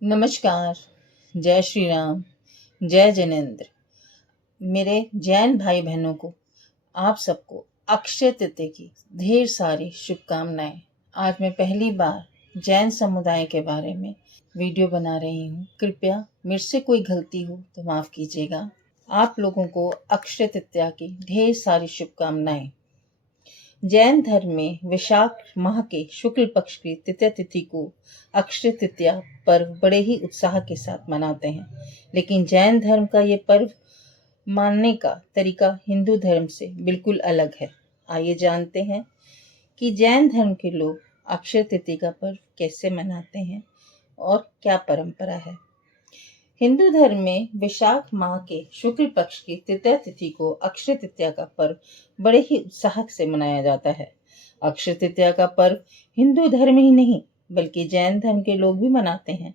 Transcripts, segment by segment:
नमस्कार। जय श्री राम। जय जिनेन्द्र। मेरे जैन भाई बहनों को, आप सबको अक्षय तृतीया की ढेर सारी शुभकामनाएं। आज मैं पहली बार जैन समुदाय के बारे में वीडियो बना रही हूँ। कृपया मेरे से कोई गलती हो तो माफ़ कीजिएगा। आप लोगों को अक्षय तृतीया की ढेर सारी शुभकामनाएं। जैन धर्म में वैशाख माह के शुक्ल पक्ष की तृतीया तिथि को अक्षय तृतीया पर्व बड़े ही उत्साह के साथ मनाते हैं। लेकिन जैन धर्म का ये पर्व मानने का तरीका हिंदू धर्म से बिल्कुल अलग है। आइए जानते हैं कि जैन धर्म के लोग अक्षय तृतीया का पर्व कैसे मनाते हैं और क्या परंपरा है। हिंदू धर्म में वैशाख माह के शुक्ल पक्ष की तृतीया तिथि को अक्षय तृतीया का पर्व बड़े ही उत्साह से मनाया जाता है। अक्षय तृतीया का पर्व हिंदू धर्म ही नहीं बल्कि जैन धर्म के लोग भी मनाते हैं।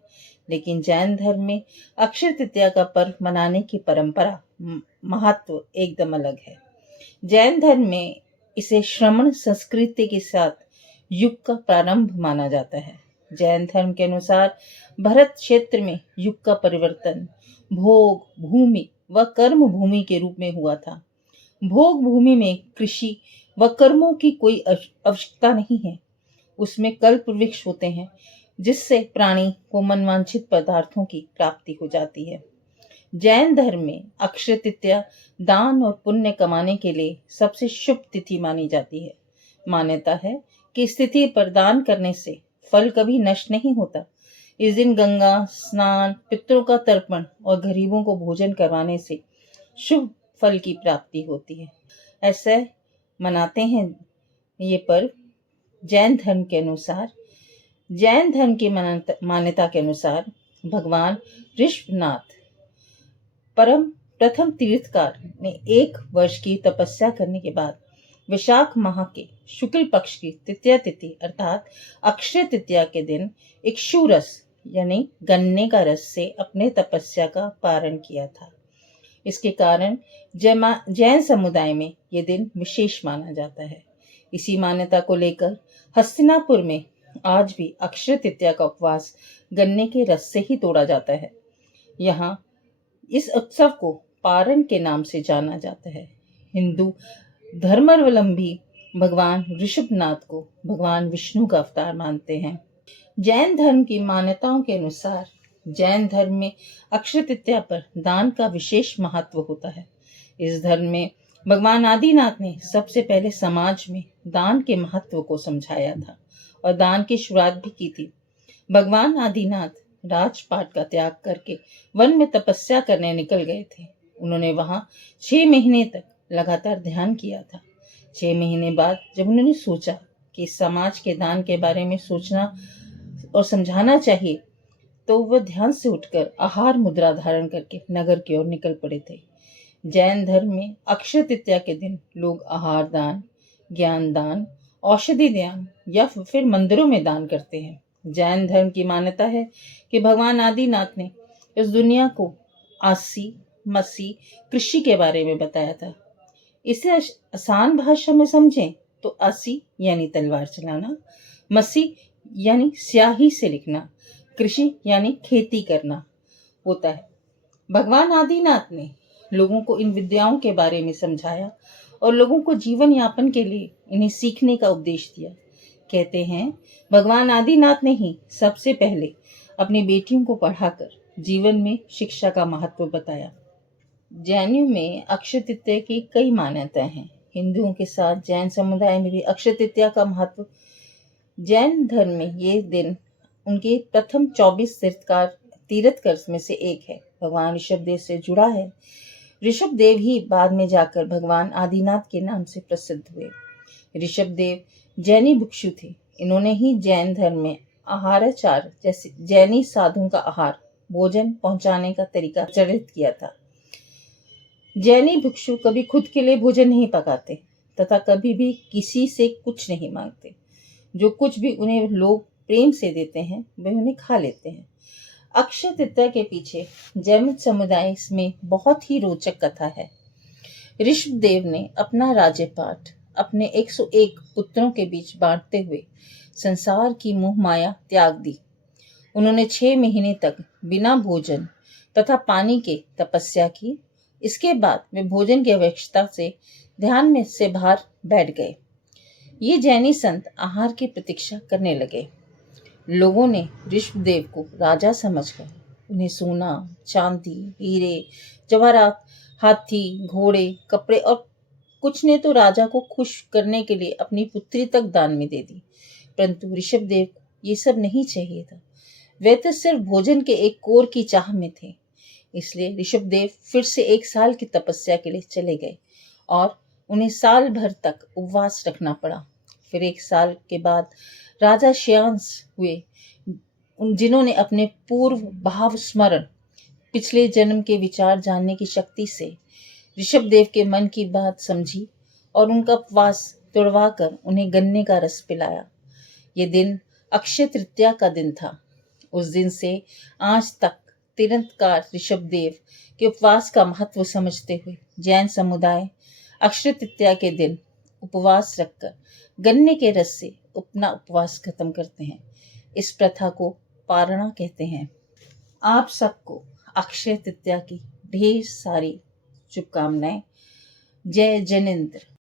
लेकिन जैन धर्म में अक्षय तृतीया का पर्व मनाने की परंपरा महत्व एकदम अलग है। जैन धर्म में इसे श्रमण संस्कृति के साथ युग का प्रारंभ माना जाता है। जैन धर्म के अनुसार भरत क्षेत्र में युग का परिवर्तन भोग भूमि व कर्म भूमि के रूप में हुआ था। भोग भूमि में कृषि व कर्मों की कोई आवश्यकता नहीं है। उसमें कल्प वृक्ष होते हैं जिससे प्राणी को मनवांछित पदार्थों की प्राप्ति हो जाती है। जैन धर्म में अक्षय तृतीया दान और पुण्य कमाने के लिए सबसे शुभ तिथि मानी जाती है। मान्यता है कि इस तिथि पर दान करने से फल कभी नष्ट नहीं होता। इस दिन गंगा स्नान, पितरों का तर्पण और गरीबों को भोजन करवाने से शुभ फल की प्राप्ति होती है। ऐसे मनाते हैं ये पर्व जैन धर्म के अनुसार। जैन धर्म की मान्यता के अनुसार भगवान ऋषभनाथ प्रथम तीर्थकार ने 1 वर्ष की तपस्या करने के बाद वैशाख माह के शुक्ल पक्ष की तृतीया तिथि अर्थात अक्षय तृतीया के दिन इक्षु रस यानी गन्ने का रस से अपने तपस्या का पारण किया था। इसके कारण जैन समुदाय में ये दिन विशेष माना जाता है। इसी मान्यता को लेकर हस्तिनापुर में आज भी अक्षय तृतीया का उपवास गन्ने के रस से ही तोड़ा जाता है। यहाँ इस उत्सव को पारण के नाम से जाना जाता है। हिंदू धर्मावलंबी भगवान ऋषभनाथ को भगवान विष्णु का अवतार मानते हैं। जैन धर्म की मान्यताओं के अनुसार जैन धर्म में अक्षय तृतीया पर दान का विशेष महत्व होता है। इस धर्म में भगवान आदिनाथ ने सबसे पहले समाज में दान के महत्व को समझाया था और दान की शुरुआत भी की थी। भगवान आदिनाथ राजपाट का त्याग करके वन में तपस्या करने निकल गए थे। उन्होंने वहां 6 महीने तक लगातार ध्यान किया था। 6 महीने बाद जब उन्होंने सोचा कि समाज के दान के बारे में सोचना और समझाना चाहिए तो वह ध्यान से उठकर आहार मुद्रा धारण करके नगर की ओर निकल पड़े थे। जैन धर्म में अक्षय तृतीया के दिन लोग आहार दान, ज्ञान दान, औषधि दान या फिर मंदिरों में दान करते हैं। जैन धर्म की मान्यता है कि भगवान आदिनाथ ने इस दुनिया को आसी मसी कृषि के बारे में बताया था। इसे आसान भाषा में समझें तो आसी यानी तलवार चलाना, मसी यानी स्याही से लिखना, कृषि यानी खेती करना होता है। भगवान आदिनाथ ने लोगों को इन विद्याओं के बारे में समझाया और लोगों को जीवन यापन के लिए इन्हें सीखने का उपदेश दिया। कहते हैं भगवान आदिनाथ ने ही सबसे पहले अपनी बेटियों को पढ़ाकर जीवन में शिक्षा का महत्व बताया। जैनियों में अक्षय तृतीया की कई मान्यताएं हैं। हिंदुओं के साथ जैन समुदाय में भी अक्षय तृतीया का महत्व। जैन धर्म में ये दिन उनके प्रथम 24 तीर्थकर में से एक है। भगवान ऋषभदेव से जुड़ा है। ऋषभदेव ही बाद में जाकर भगवान आदिनाथ के नाम से प्रसिद्ध हुए। ऋषभदेव जैनी भिक्षु थे। इन्होंने ही जैन धर्म में आहाराचार जैसे जैनी साधुओं का आहार भोजन पहुंचाने का तरीका प्रचलित किया था। जैनी भिक्षु कभी खुद के लिए भोजन नहीं पकाते तथा कभी भी किसी से कुछ नहीं मांगते। जो कुछ भी उन्हें लोग प्रेम से देते हैं वे उन्हें खा लेते हैं। अक्षय तृतीया के पीछे जैन समुदाय में बहुत ही रोचक कथा है। ऋषभदेव ने अपना राज्यपाट अपने 101 पुत्रों के बीच बांटते हुए संसार की मोह माया त्याग दी उन्होंने 6 महीने तक बिना भोजन तथा पानी के तपस्या की। इसके बाद वे भोजन की आवश्यकता से ध्यान में से बाहर बैठ गए। ये जैनी संत आहार की प्रतीक्षा करने लगे। लोगों ने ऋषभदेव को राजा समझकर उन्हें सोना, चांदी, हीरे, जवाहरात, हाथी, घोड़े, कपड़े और कुछ ने तो राजा को खुश करने के लिए अपनी पुत्री तक दान में दे दी। परंतु ऋषभदेव को ये सब नहीं चाहिए था। वे तो सिर्फ भोजन के एक कोर की चाह में थे। इसलिए ऋषभदेव फिर से 1 साल की तपस्या के लिए चले गए और उन्हें साल भर तक उपवास रखना पड़ा। फिर 1 साल के बाद राजा श्रेयांस हुए, जिन्होंने अपने पूर्व भाव स्मरण, पिछले जन्म के विचार जानने की शक्ति से ऋषभदेव के मन की बात समझी और उनका उपवास तोड़वाकर उन्हें गन्ने का रस पिलाया। ये दिन अक्षय तृतीया का दिन था। उस दिन से आज तक तीर्थंकर ऋषभदेव के उपवास का महत्व समझते हुए जैन समुदाय अक्षय तृतीया के दिन उपवास रखकर गन्ने के रस से अपना उपवास खत्म करते हैं। इस प्रथा को पारणा कहते हैं। आप सबको अक्षय तृतीया की ढेर सारी शुभकामनाएं। जय जैनेन्द्र।